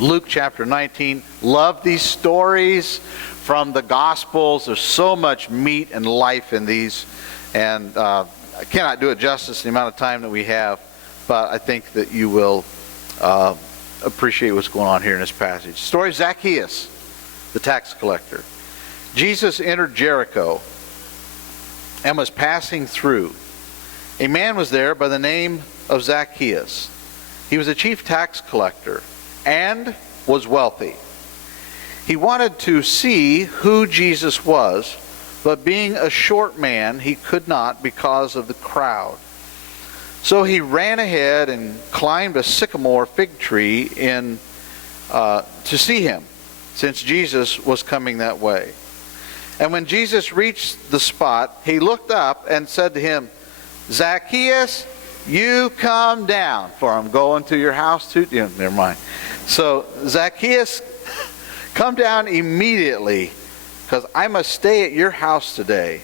Luke chapter 19. Love these stories from the Gospels. There's so much meat and life in these. And I cannot do it justice in the amount of time that we have. But I think that you will appreciate what's going on here in this passage. Story of Zacchaeus, the tax collector. Jesus entered Jericho and was passing through. A man was there by the name of Zacchaeus. He was a chief tax collector and was wealthy. He wanted to see who Jesus was, but being a short man, he could not because of the crowd. So he ran ahead and climbed a sycamore fig tree to see him, since Jesus was coming that way. And when Jesus reached the spot, he looked up and said to him, Zacchaeus, you come down, for I'm going to your house too. Yeah, never mind. So Zacchaeus, come down immediately, because I must stay at your house today.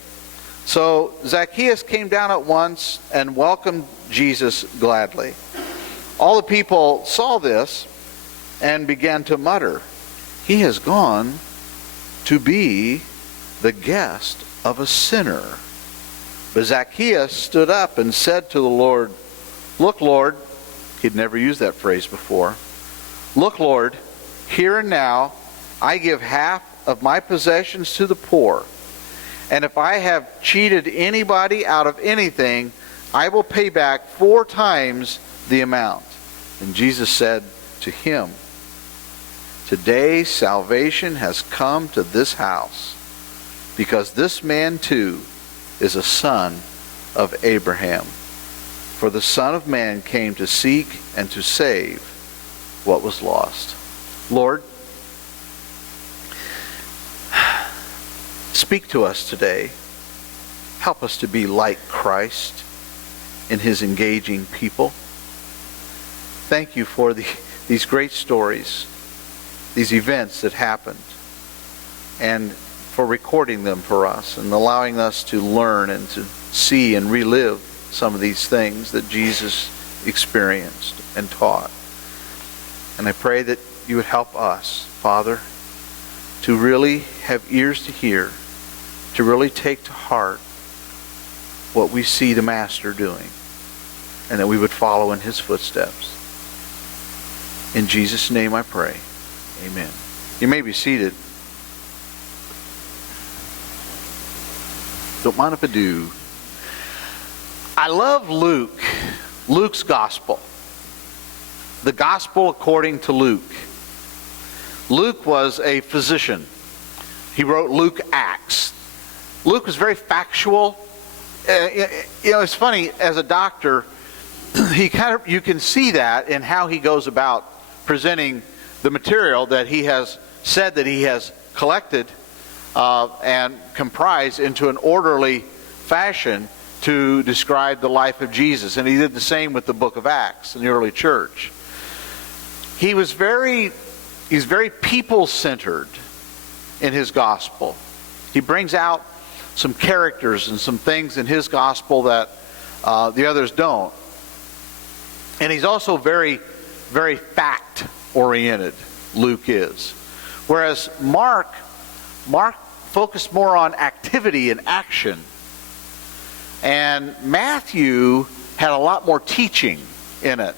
So Zacchaeus came down at once and welcomed Jesus gladly. All the people saw this and began to mutter, he has gone to be the guest of a sinner. But Zacchaeus stood up and said to the Lord, look, Lord, he'd never used that phrase before. Look, Lord, here and now I give half of my possessions to the poor. And if I have cheated anybody out of anything, I will pay back 4 times the amount. And Jesus said to him, today salvation has come to this house, because this man too is a son of Abraham. For the Son of Man came to seek and to save what was lost. Lord, speak to us today. Help us to be like Christ in his engaging people. Thank you for these great stories, these events that happened, and for recording them for us and allowing us to learn and to see and relive some of these things that Jesus experienced and taught. And I pray that you would help us, Father, to really have ears to hear, to really take to heart what we see the Master doing, and that we would follow in his footsteps. In Jesus' name I pray. Amen. You may be seated. Don't mind if I do. I love Luke's gospel. The gospel according to Luke. Luke was a physician. He wrote Luke Acts. Luke was very factual. It's funny, as a doctor, you can see that in how he goes about presenting the material that he has said that he has collected and comprised into an orderly fashion to describe the life of Jesus. And he did the same with the book of Acts in the early church. He's very people-centered in his gospel. He brings out some characters and some things in his gospel that the others don't. And he's also very, very fact-oriented, Luke is. Whereas Mark focused more on activity and action. And Matthew had a lot more teaching in it,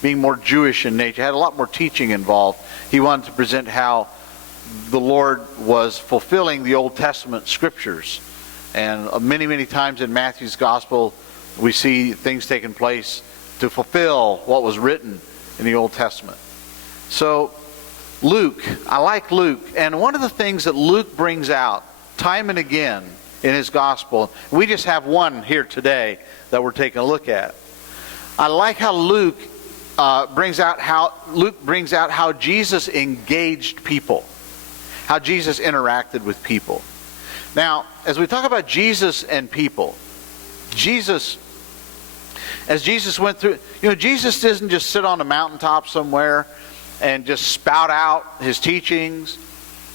being more Jewish in nature, had a lot more teaching involved. He wanted to present how the Lord was fulfilling the Old Testament scriptures. And many, many times in Matthew's gospel, we see things taking place to fulfill what was written in the Old Testament. So Luke, I like Luke. And one of the things that Luke brings out time and again in his gospel, we just have one here today that we're taking a look at. I like how Luke brings out how Jesus engaged people, how Jesus interacted with people. Now, as we talk about Jesus and people, as Jesus went through, Jesus doesn't just sit on a mountaintop somewhere and just spout out his teachings.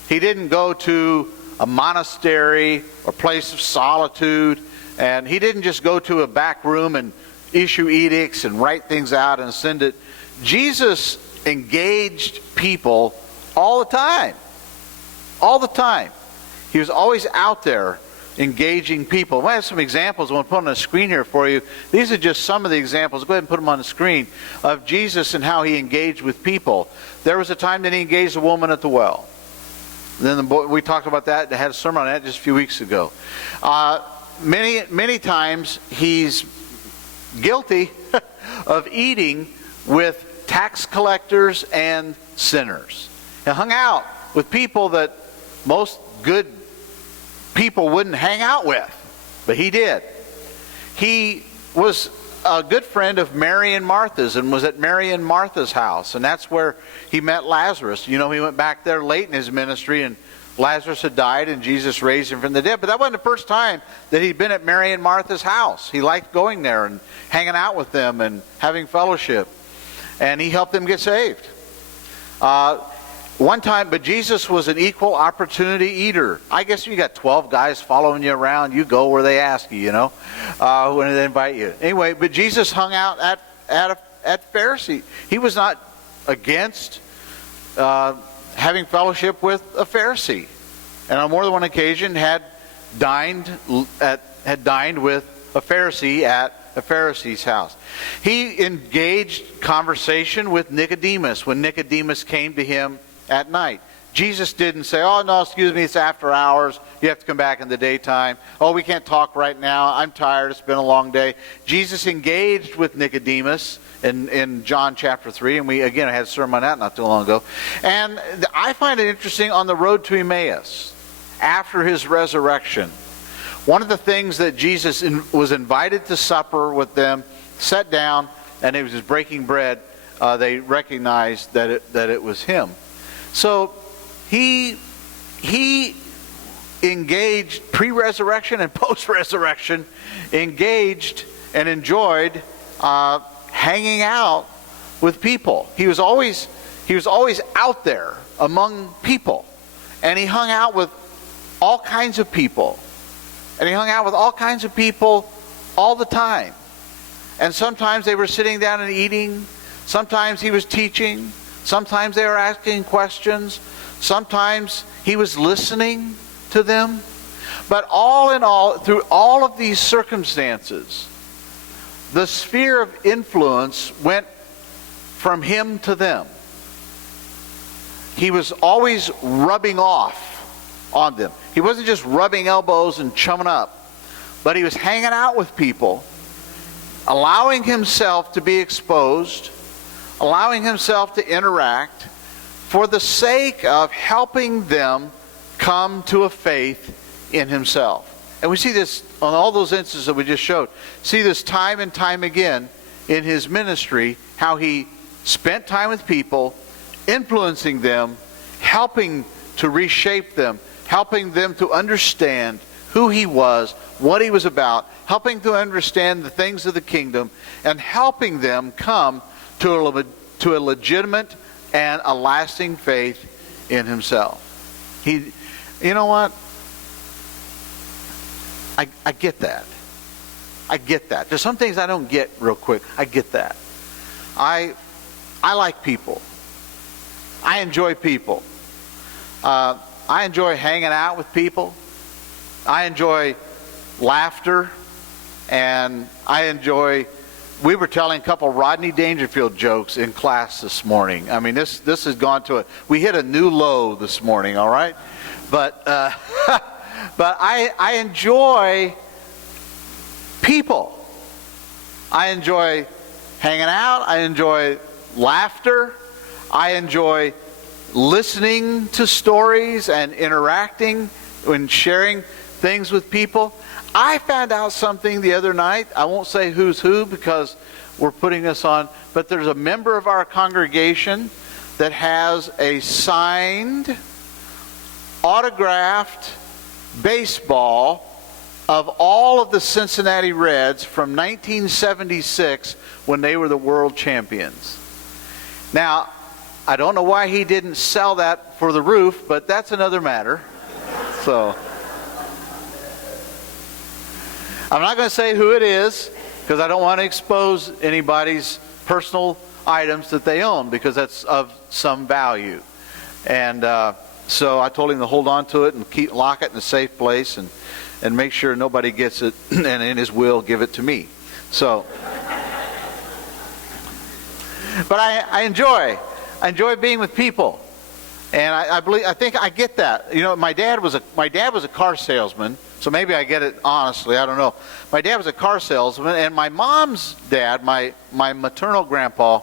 He didn't go to a monastery or place of solitude, and he didn't just go to a back room and issue edicts and write things out and send it. Jesus engaged people all the time. All the time. He was always out there engaging people. I have some examples I want to put on the screen here for you. These are just some of the examples. Go ahead and put them on the screen of Jesus and how he engaged with people. There was a time that he engaged a woman at the well. Then we talked about that. I had a sermon on that just a few weeks ago. Many times he's guilty of eating with tax collectors and sinners. He hung out with people that most good people wouldn't hang out with, but he did. He was a good friend of Mary and Martha's and was at Mary and Martha's house, and that's where he met Lazarus. You know, he went back there late in his ministry, and Lazarus had died, and Jesus raised him from the dead. But that wasn't the first time that he'd been at Mary and Martha's house. He liked going there and hanging out with them and having fellowship, and he helped them get saved. One time, but Jesus was an equal opportunity eater. I guess you got 12 guys following you around. You go where they ask you, when they invite you. Anyway, but Jesus hung out at Pharisee. He was not against having fellowship with a Pharisee, and on more than one occasion had dined with a Pharisee at a Pharisee's house. He engaged conversation with Nicodemus when Nicodemus came to him at night. Jesus didn't say, "Oh, no, excuse me, it's after hours. You have to come back in the daytime. Oh, we can't talk right now. I'm tired. It's been a long day." Jesus engaged with Nicodemus in John chapter 3, and we, again, I had a sermon on that not too long ago. And I find it interesting on the road to Emmaus, after his resurrection, one of the things that Jesus was invited to supper with them, sat down, and he was just breaking bread. They recognized that it was him. So he engaged pre-resurrection and post-resurrection, engaged and enjoyed hanging out with people. He was always out there among people, and he hung out with all kinds of people, and he hung out with all kinds of people all the time. And sometimes they were sitting down and eating. Sometimes he was teaching. Sometimes they were asking questions. Sometimes he was listening to them. But all in all, through all of these circumstances, the sphere of influence went from him to them. He was always rubbing off on them. He wasn't just rubbing elbows and chumming up, but he was hanging out with people, allowing himself to be exposed, allowing himself to interact for the sake of helping them come to a faith in himself. And we see this on all those instances that we just showed. See this time and time again in his ministry, how he spent time with people, influencing them, helping to reshape them, helping them to understand who he was, what he was about, helping to understand the things of the kingdom, and helping them come to a legitimate and a lasting faith in himself. You know what? I get that. I get that. There's some things I don't get real quick. I get that. I like people. I enjoy people. I enjoy hanging out with people. I enjoy laughter. And we were telling a couple Rodney Dangerfield jokes in class this morning. I mean, this has gone to we hit a new low this morning, all right? But but I enjoy people. I enjoy hanging out. I enjoy laughter. I enjoy listening to stories and interacting and sharing things with people. I found out something the other night. I won't say who's who because we're putting this on, but there's a member of our congregation that has a signed, autographed baseball of all of the Cincinnati Reds from 1976 when they were the world champions. Now, I don't know why he didn't sell that for the roof, but that's another matter. So I'm not going to say who it is because I don't want to expose anybody's personal items that they own because that's of some value. And so I told him to hold on to it and lock it in a safe place and make sure nobody gets it, and in his will give it to me. So, but I enjoy being with people, and I think I get that. You know, my dad was a car salesman, so maybe I get it honestly. I don't know. My dad was a car salesman, and my mom's dad, my maternal grandpa,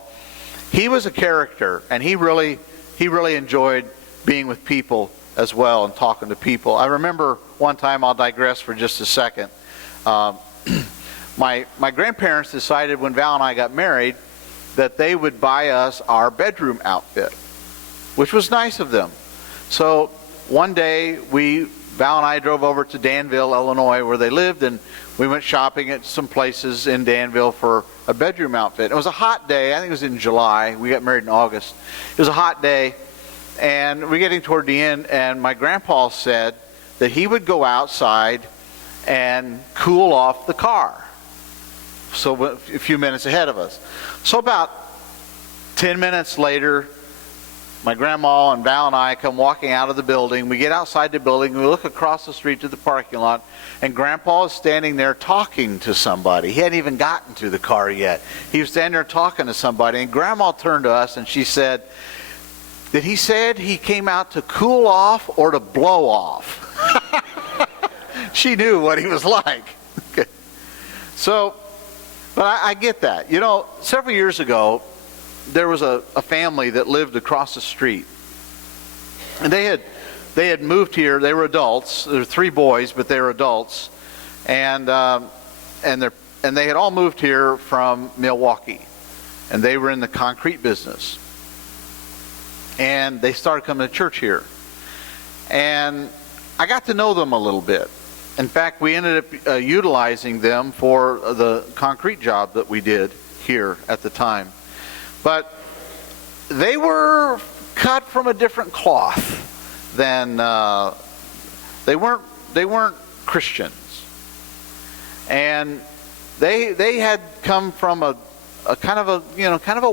he was a character, and he really enjoyed being with people as well and talking to people. I remember one time, I'll digress for just a second. My grandparents decided when Val and I got married that they would buy us our bedroom outfit, which was nice of them. So one day, Val and I drove over to Danville, Illinois, where they lived, and we went shopping at some places in Danville for a bedroom outfit. It was a hot day. I think it was in July. We got married in August. It was a hot day, and we're getting toward the end, and my grandpa said that he would go outside and cool off the car. So a few minutes ahead of us. So about 10 minutes later, my grandma and Val and I come walking out of the building. We get outside the building, we look across the street to the parking lot, and Grandpa is standing there talking to somebody. He hadn't even gotten to the car yet. He was standing there talking to somebody, and Grandma turned to us and she said, "Did he said he came out to cool off or to blow off?" She knew what he was like. So, but I get that. You know, several years ago, there was a family that lived across the street, and they had moved here. They were adults. There were 3 boys, but they were adults, and they had all moved here from Milwaukee, and they were in the concrete business, and they started coming to church here, and I got to know them a little bit. In fact, we ended up utilizing them for the concrete job that we did here at the time. But they were cut from a different cloth than they weren't Christians, and they had come from a kind of a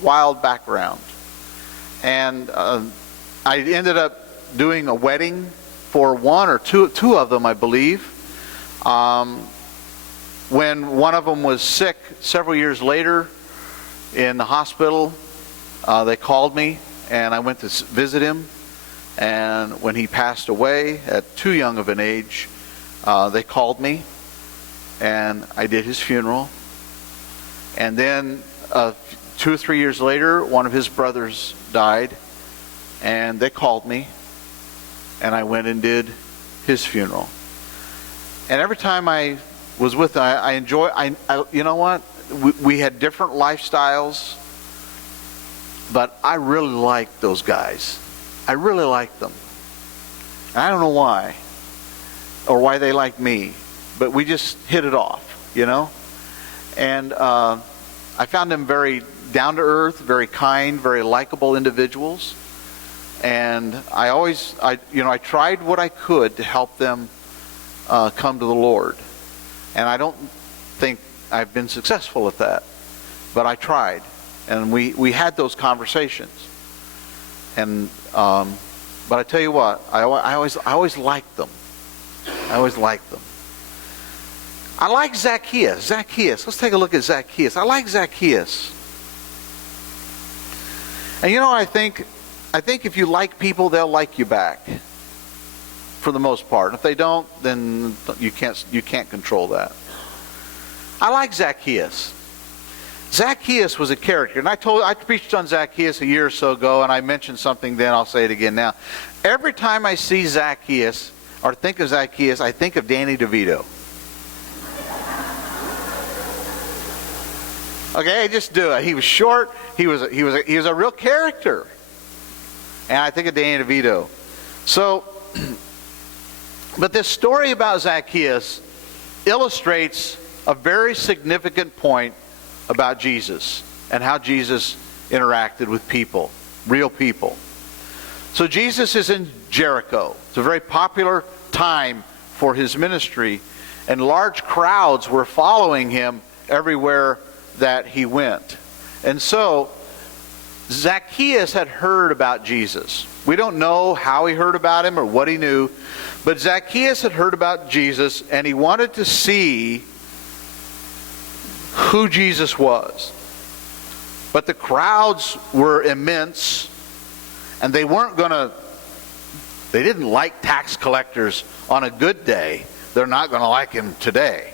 wild background, and I ended up doing a wedding for one or two of them, I believe. When one of them was sick several years later in the hospital, they called me, and I went to visit him. And when he passed away at too young of an age, they called me, and I did his funeral. And then 2 or 3 years later, one of his brothers died, and they called me, and I went and did his funeral. And every time I was with them, I enjoy. You know what? We had different lifestyles, but I really liked those guys. I really liked them. And I don't know why, or why they liked me, but we just hit it off, you know. And I found them very down to earth, very kind, very likable individuals. And I tried what I could to help them come to the Lord. And I don't think I've been successful at that, but I tried. And we had those conversations. And but I tell you what, I always liked them. I always liked them. I like Zacchaeus. Zacchaeus. Let's take a look at Zacchaeus. I like Zacchaeus. And you know, I think if you like people, they'll like you back, for the most part. If they don't, then you can't control that. I like Zacchaeus. Zacchaeus was a character, and I preached on Zacchaeus a year or so ago, and I mentioned something then. I'll say it again now. Every time I see Zacchaeus or think of Zacchaeus, I think of Danny DeVito. Okay, I just do it. He was short. He was a real character. And I think of Danny DeVito. So, but this story about Zacchaeus illustrates a very significant point about Jesus and how Jesus interacted with people, real people. So Jesus is in Jericho. It's a very popular time for his ministry, and large crowds were following him everywhere that he went. And so Zacchaeus had heard about Jesus. We don't know how he heard about him or what he knew, but Zacchaeus had heard about Jesus, and he wanted to see who Jesus was. But the crowds were immense, and they didn't like tax collectors on a good day. They're not going to like him today.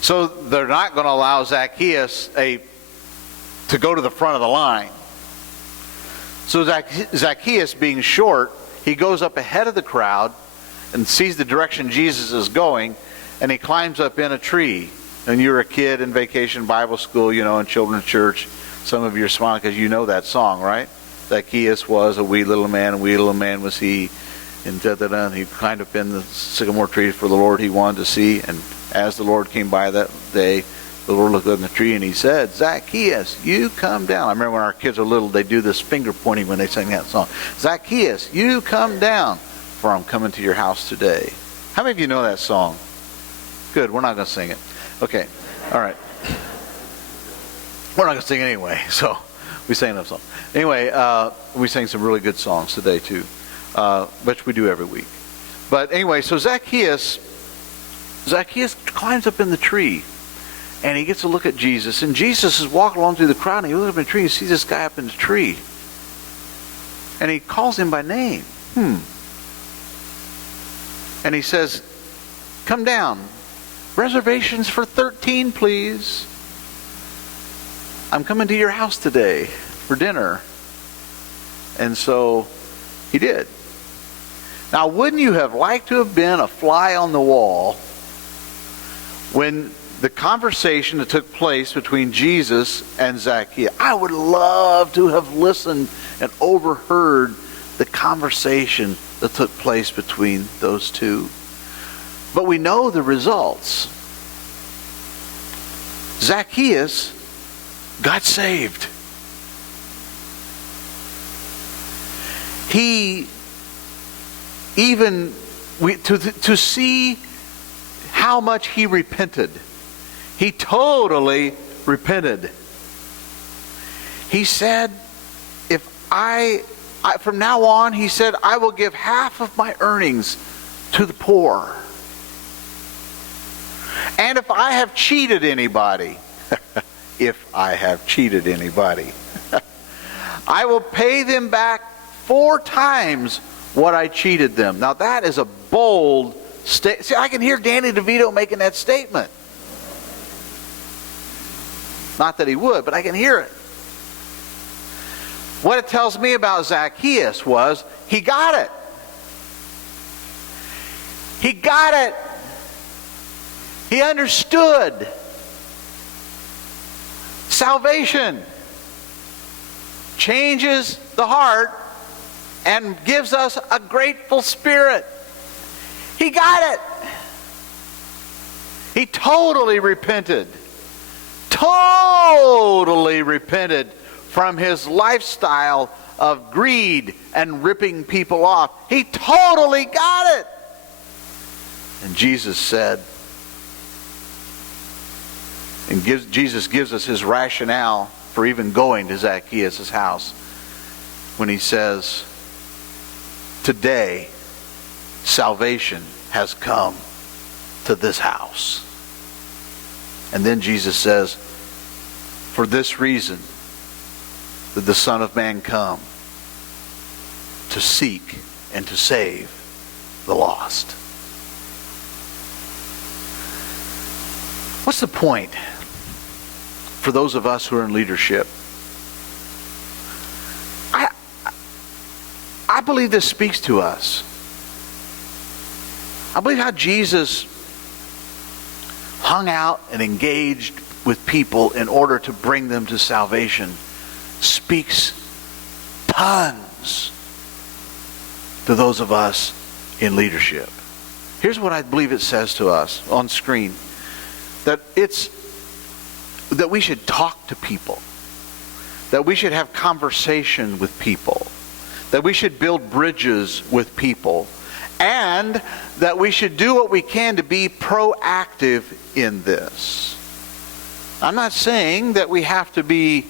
So they're not going to allow Zacchaeus to go to the front of the line. So Zacchaeus, being short, he goes up ahead of the crowd and sees the direction Jesus is going, and he climbs up in a tree. And you're a kid in vacation Bible school, in children's church. Some of you are smiling because you know that song, right? Zacchaeus was a wee little man was he. And he climbed up in the sycamore tree for the Lord he wanted to see. And as the Lord came by that day, the Lord looked up in the tree and he said, Zacchaeus, you come down. I remember when our kids were little, they do this finger pointing when they sing that song. Zacchaeus, you come down, for I'm coming to your house today. How many of you know that song? Good, we're not going to sing it. Okay, all right. We're not going to sing it anyway, so we sang that song. Anyway, we sang some really good songs today too, which we do every week. But anyway, so Zacchaeus climbs up in the tree, and he gets a look at Jesus. And Jesus is walking along through the crowd, and he looks up in the tree, and he sees this guy up in the tree. And he calls him by name. And he says, come down. Reservations for 13, please. I'm coming to your house today for dinner. And so he did. Now, wouldn't you have liked to have been a fly on the wall when the conversation that took place between Jesus and Zacchaeus? I would love to have listened and overheard the conversation that took place between those two. But we know the results. Zacchaeus got saved. He even to see how much he repented. He totally repented. He said, if I from now on, he said, I will give half of my earnings to the poor. And if I have cheated anybody, I will pay them back 4 times what I cheated them. Now that is a bold statement. See, I can hear Danny DeVito making that statement. Not that he would, but I can hear it. What it tells me about Zacchaeus was he got it. He got it. He understood. Salvation changes the heart and gives us a grateful spirit. He got it. He totally repented. Totally repented from his lifestyle of greed and ripping people off. He totally got it. And Jesus said, and Jesus gives us his rationale for even going to Zacchaeus' house when he says, today salvation has come to this house. And then Jesus says, for this reason did the Son of Man come, to seek and to save the lost. What's the point for those of us who are in leadership? I believe this speaks to us. I believe how Jesus hung out and engaged with people in order to bring them to salvation speaks tons to those of us in leadership. Here's what I believe it says to us on screen. That we should talk to people. That we should have conversation with people. That we should build bridges with people. And that we should do what we can to be proactive in this. I'm not saying that we have to be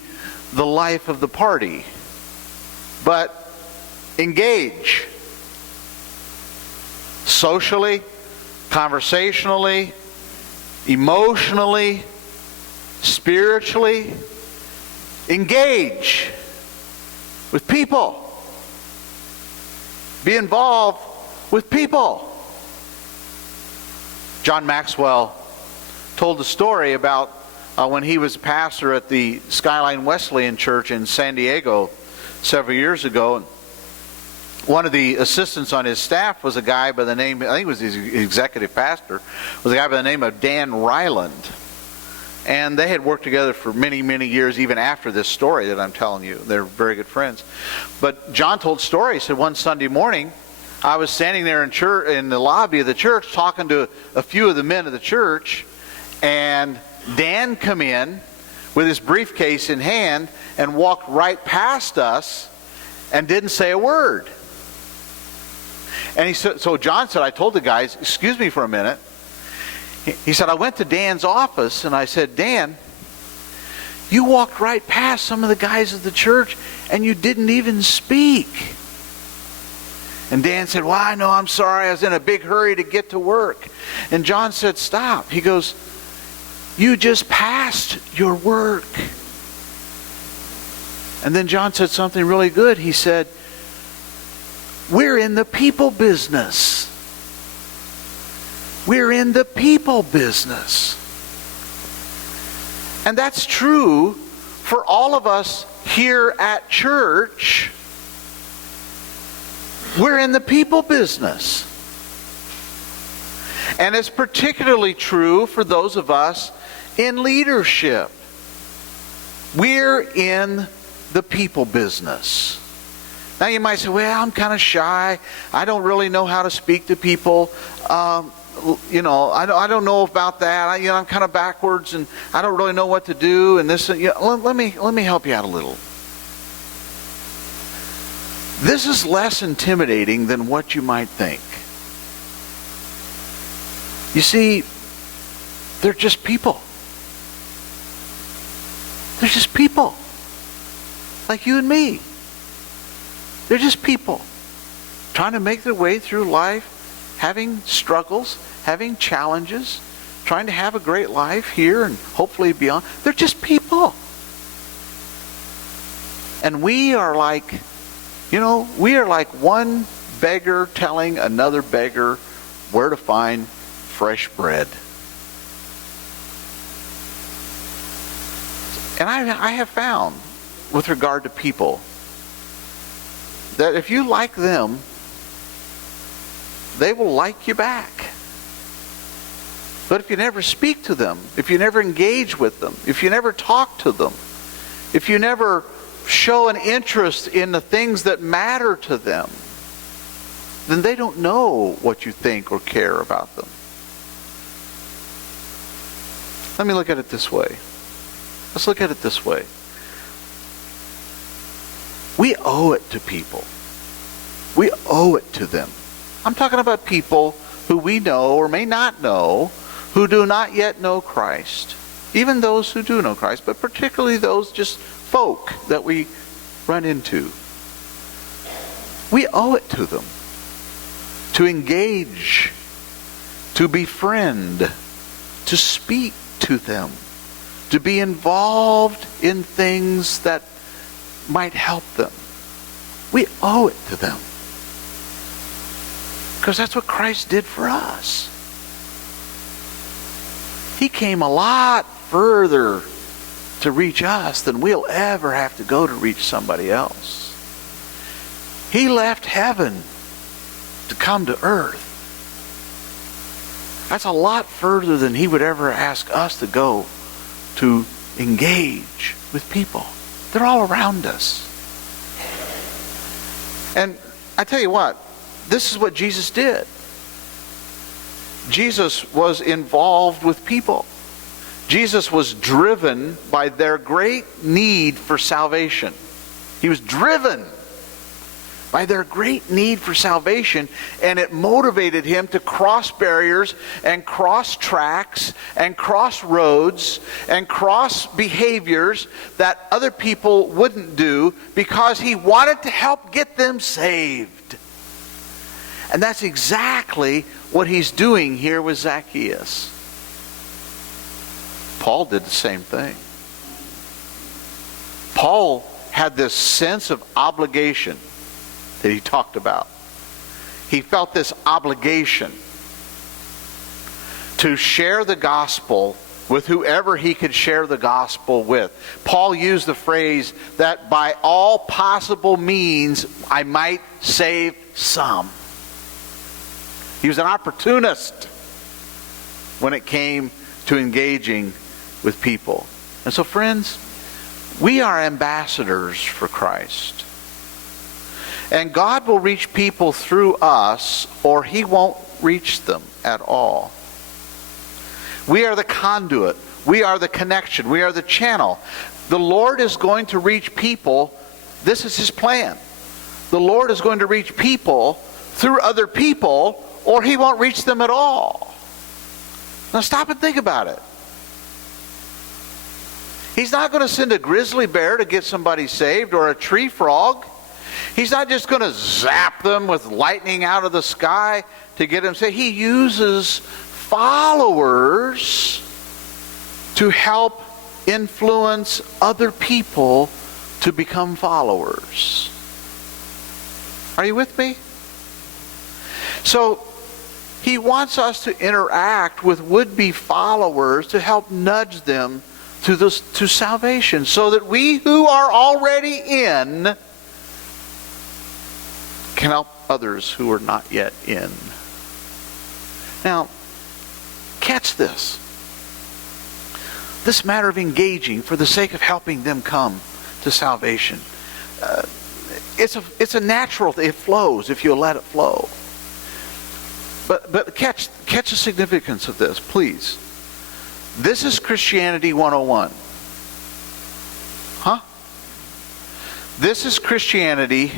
the life of the party, but engage socially, conversationally, emotionally, spiritually. Engage with people. Be involved with people. John Maxwell told the story about when he was a pastor at the Skyline Wesleyan Church in San Diego several years ago. One of the assistants on his staff was a guy by the name, I think it was his executive pastor, was a guy by the name of Dan Ryland. And they had worked together for many, many years, even after this story that I'm telling you. They're very good friends. But John told the story. He said, one Sunday morning, I was standing there in the lobby of the church talking to a few of the men of the church, and Dan come in with his briefcase in hand and walked right past us and didn't say a word. And he said, so John said, I told the guys, excuse me for a minute. He said, I went to Dan's office and I said, Dan, you walked right past some of the guys of the church and you didn't even speak. And Dan said, well, I know, I'm sorry. I was in a big hurry to get to work. And John said, stop. He goes, you just passed your work. And then John said something really good. He said, we're in the people business. We're in the people business. And that's true for all of us here at church. We're in the people business. And it's particularly true for those of us in leadership. We're in the people business. Now you might say, well, I'm kind of shy. I don't really know how to speak to people. I don't know about that. I'm kind of backwards and I don't really know what to do. And this, let me help you out a little. This is less intimidating than what you might think. You see, they're just people. They're just people. Like you and me. They're just people trying to make their way through life, having struggles, having challenges, trying to have a great life here and hopefully beyond. They're just people. And we are like one beggar telling another beggar where to find fresh bread. And I have found, with regard to people, that if you like them, they will like you back. But if you never speak to them, if you never engage with them, if you never talk to them, if you never show an interest in the things that matter to them, then they don't know what you think or care about them. Let me look at it this way. Let's look at it this way. We owe it to people. We owe it to them. I'm talking about people who we know or may not know, who do not yet know Christ. Even those who do know Christ, but particularly those just folk that we run into. We owe it to them to engage, to befriend, to speak to them, to be involved in things that might help them. We owe it to them. Because that's what Christ did for us. He came a lot further to reach us than we'll ever have to go to reach somebody else. He left heaven to come to earth. That's a lot further than he would ever ask us to go to engage with people. They're all around us. And I tell you what, this is what Jesus did. Jesus was involved with people. Jesus was driven by their great need for salvation. He was driven by their great need for salvation, and it motivated him to cross barriers and cross tracks and cross roads and cross behaviors that other people wouldn't do, because he wanted to help get them saved. And that's exactly what he's doing here with Zacchaeus. Paul did the same thing. Paul had this sense of obligation that he talked about. He felt this obligation to share the gospel with whoever he could share the gospel with. Paul used the phrase that by all possible means I might save some. He was an opportunist when it came to engaging with people. And so, friends, we are ambassadors for Christ. And God will reach people through us, or he won't reach them at all. We are the conduit. We are the connection. We are the channel. The Lord is going to reach people. This is his plan. The Lord is going to reach people through other people, or he won't reach them at all. Now stop and think about it. He's not going to send a grizzly bear to get somebody saved, or a tree frog. He's not just going to zap them with lightning out of the sky to get them saved. He uses followers to help influence other people to become followers. Are you with me? So, he wants us to interact with would-be followers to help nudge them to salvation, so that we who are already in can help others who are not yet in. Now, catch this. This matter of engaging for the sake of helping them come to salvation. It's a natural thing. It flows if you let it flow. But catch the significance of this, please. This is Christianity 101. Huh? This is Christianity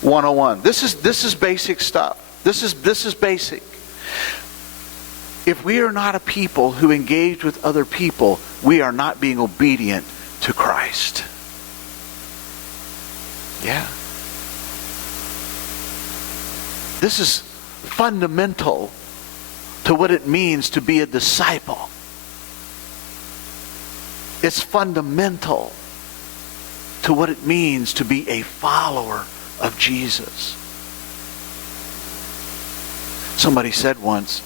101. This is basic stuff. This is basic. If we are not a people who engage with other people, we are not being obedient to Christ. Yeah. This is fundamental to what it means to be a disciple. It's fundamental to what it means to be a follower of Jesus. Somebody said once,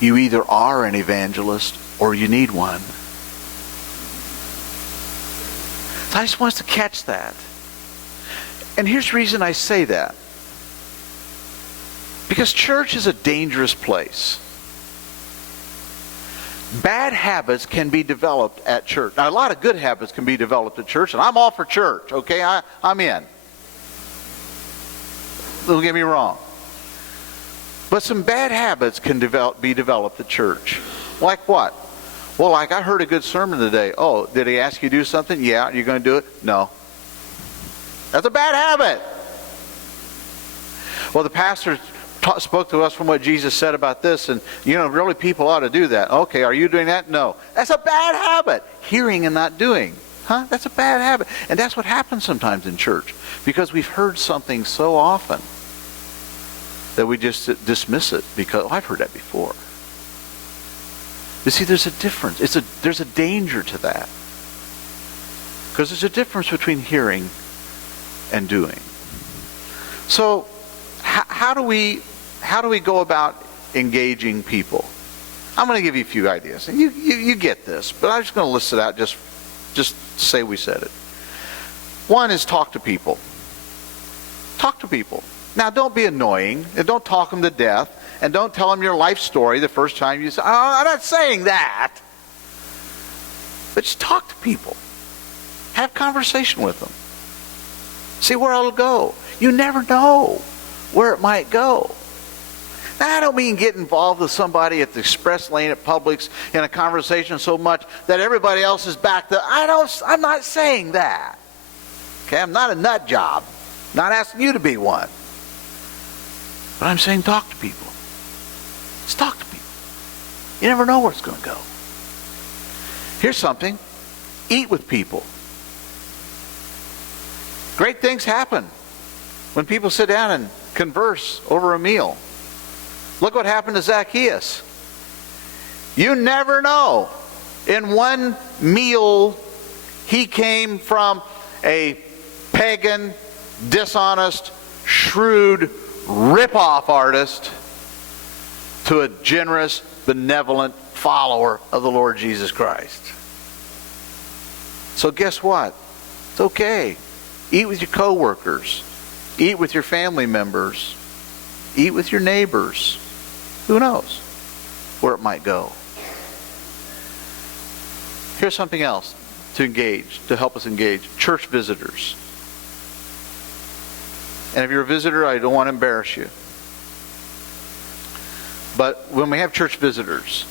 you either are an evangelist or you need one. So I just want us to catch that. And here's the reason I say that. Because church is a dangerous place. Bad habits can be developed at church. Now, a lot of good habits can be developed at church, and I'm all for church, okay? I'm in. Don't get me wrong. But some bad habits can be developed at church. Like what? Well, like I heard a good sermon today. Oh, did he ask you to do something? Yeah. You're going to do it? No. That's a bad habit. Well, the pastor spoke to us from what Jesus said about this, and really people ought to do that. Okay, are you doing that? No. That's a bad habit. Hearing and not doing. Huh? That's a bad habit. And that's what happens sometimes in church, because we've heard something so often that we just dismiss it because, I've heard that before. You see, there's a difference. There's a danger to that. Because there's a difference between hearing and doing. So, how do we go about engaging people? I'm going to give you a few ideas. And you get this, but I'm just going to list it out just say we said it. One is talk to people. Talk to people. Now, don't be annoying, and don't talk them to death, and don't tell them your life story the first time you say, oh, I'm not saying that. But just talk to people. Have conversation with them. See where it'll go. You never know where it might go. Now, I don't mean get involved with somebody at the express lane at Publix in a conversation so much that everybody else is back there. I'm not saying that. Okay, I'm not a nut job. Not asking you to be one. But I'm saying talk to people. Just talk to people. You never know where it's going to go. Here's something. Eat with people. Great things happen when people sit down and converse over a meal. Look what happened to Zacchaeus. You never know. In one meal, he came from a pagan, dishonest, shrewd, rip-off artist to a generous, benevolent follower of the Lord Jesus Christ. So guess what? It's okay. Eat with your coworkers. Eat with your family members. Eat with your neighbors. Who knows where it might go? Here's something else to engage, to help us engage. Church visitors. And if you're a visitor, I don't want to embarrass you. But when we have church visitors,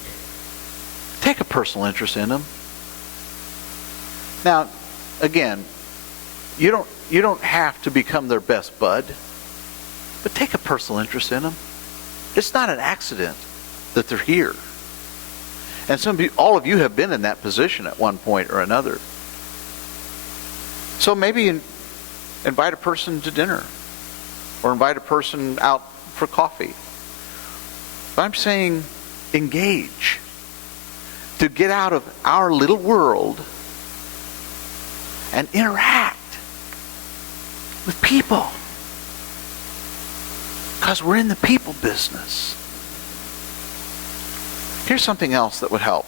take a personal interest in them. Now, again, you don't have to become their best bud, but take a personal interest in them. It's not an accident that they're here. And all of you have been in that position at one point or another. So maybe invite a person to dinner or invite a person out for coffee. But I'm saying engage. To get out of our little world and interact with people. Because we're in the people business. Here's something else that would help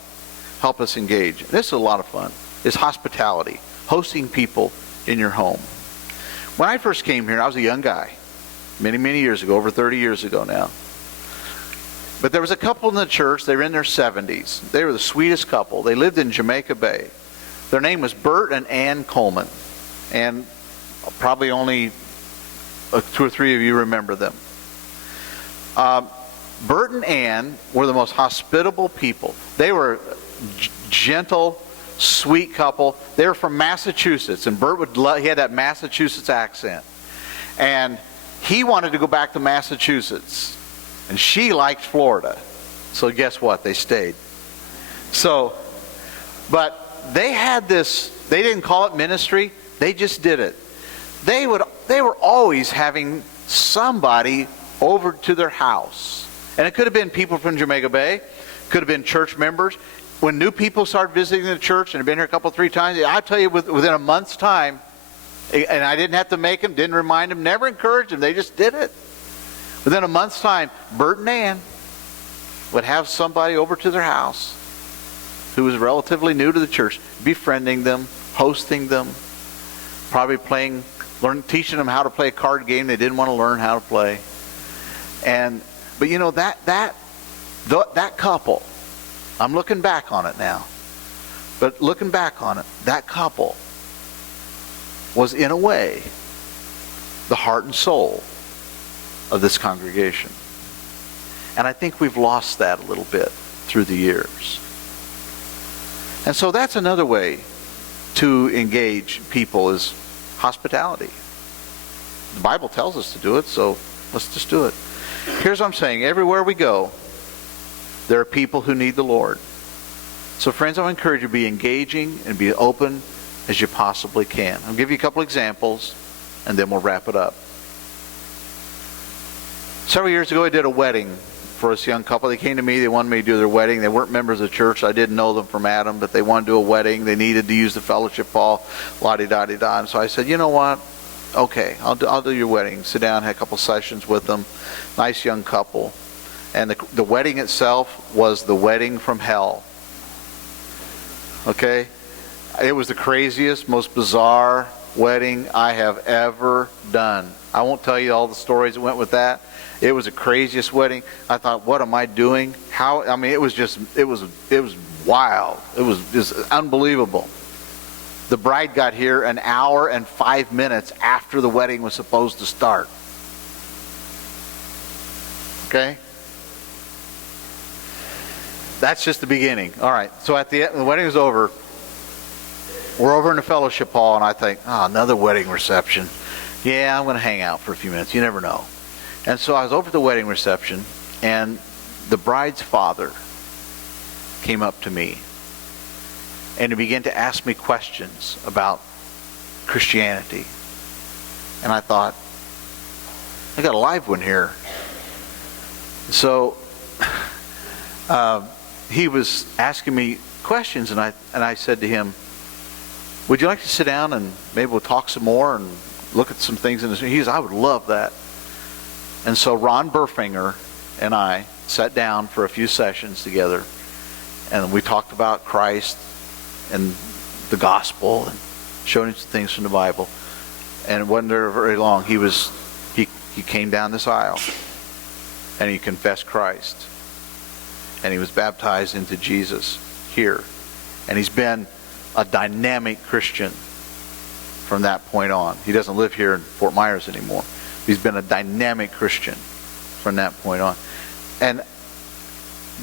us engage. This is a lot of fun. Is hospitality. Hosting people in your home. When I first came here, I was a young guy. Many, many years ago. Over 30 years ago now. But there was a couple in the church. They were in their 70s. They were the sweetest couple. They lived in Jamaica Bay. Their name was Bert and Ann Coleman. And probably only 2 or 3 of you remember them. Bert and Ann were the most hospitable people. They were gentle, sweet couple. They were from Massachusetts, and Bert he had that Massachusetts accent. And he wanted to go back to Massachusetts, and she liked Florida. So guess what? They stayed. But they had this, they didn't call it ministry, they just did it. They were always having somebody over to their house. And it could have been people from Jamaica Bay, could have been church members. When new people started visiting the church and had been here a couple, 3 times, I'll tell you within a month's time, and I didn't have to make them, didn't remind them, never encouraged them, they just did it. Within a month's time, Bert and Ann would have somebody over to their house who was relatively new to the church, befriending them, hosting them, probably teaching them how to play a card game they didn't want to learn how to play. But you know, that couple, I'm looking back on it now, but looking back on it, that couple was in a way the heart and soul of this congregation. And I think we've lost that a little bit through the years. And so that's another way to engage people, is hospitality. The Bible tells us to do it, so let's just do it. Here's what I'm saying. Everywhere we go, there are people who need the Lord. So friends, I encourage you to be engaging and be open as you possibly can. I'll give you a couple examples, and then we'll wrap it up. Several years ago, I did a wedding for this young couple. They came to me. They wanted me to do their wedding. They weren't members of the church. I didn't know them from Adam, but they wanted to do a wedding. They needed to use the fellowship hall, la-di-da-di-da. And so I said, you know what? Okay, I'll do your wedding. Sit down, had a couple sessions with them. Nice young couple. And the wedding itself was the wedding from hell. Okay? It was the craziest, most bizarre wedding I have ever done. I won't tell you all the stories that went with that. It was the craziest wedding. I thought, what am I doing? It was wild. It was just unbelievable. The bride got here an hour and 5 minutes after the wedding was supposed to start. Okay? That's just the beginning. All right. So at the end, the wedding is over. We're over in the fellowship hall, and I think, another wedding reception. Yeah, I'm going to hang out for a few minutes. You never know. And so I was over at the wedding reception, and the bride's father came up to me, and he began to ask me questions about Christianity. And I thought, I got a live one here. So he was asking me questions, and I said to him, would you like to sit down and maybe we'll talk some more and look at some things in this? He said, I would love that. And so Ron Burfinger and I sat down for a few sessions together, and we talked about Christ and the gospel and showed him some things from the Bible. And it wasn't there very long. He came down this aisle, and he confessed Christ, and he was baptized into Jesus here. And he's been a dynamic Christian from that point on. He doesn't live here in Fort Myers anymore. He's been a dynamic Christian from that point on. And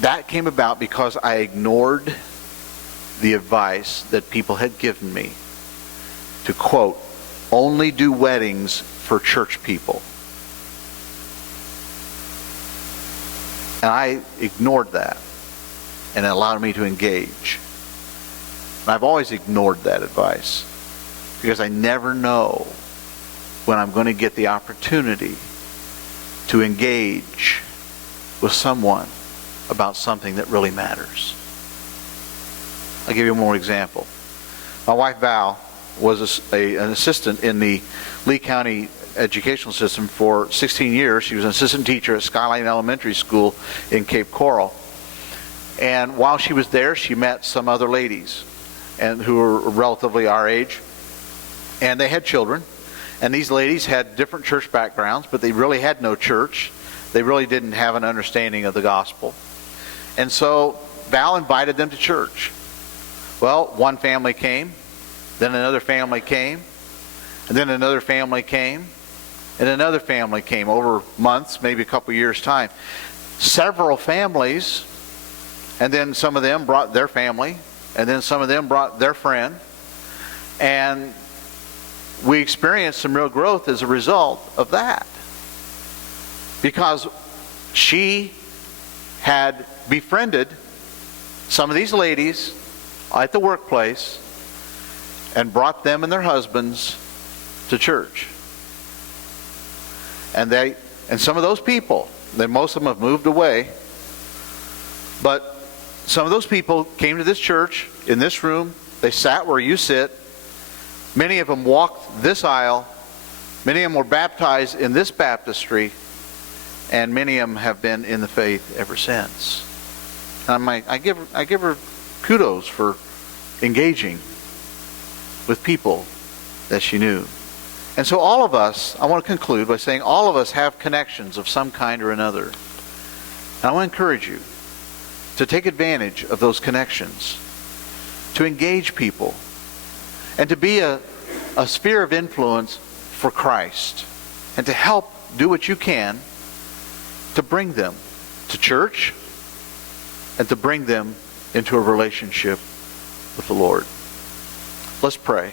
that came about because I ignored the advice that people had given me to, quote, only do weddings for church people. And I ignored that, and it allowed me to engage. And I've always ignored that advice because I never know when I'm going to get the opportunity to engage with someone about something that really matters. I'll give you one more example. My wife Val was an assistant in the Lee County educational system for 16 years. She was an assistant teacher at Skyline Elementary School in Cape Coral. And while she was there, she met some other ladies and who were relatively our age. And they had children. And these ladies had different church backgrounds, but they really had no church. They really didn't have an understanding of the gospel. And so Val invited them to church. Well, one family came, then another family came, and then another family came, and another family came over months, maybe a couple years' time. Several families, and then some of them brought their family, and then some of them brought their friend. And we experienced some real growth as a result of that. Because she had befriended some of these ladies at the workplace and brought them and their husbands to church. And some of those people, most of them have moved away, but some of those people came to this church in this room. They sat where you sit. Many of them walked this aisle. Many of them were baptized in this baptistry, and many of them have been in the faith ever since. And I give her kudos for engaging with people that she knew. And so all of us, I want to conclude by saying all of us have connections of some kind or another. And I want to encourage you to take advantage of those connections, to engage people, and to be a sphere of influence for Christ, and to help do what you can to bring them to church and to bring them into a relationship with the Lord. Let's pray.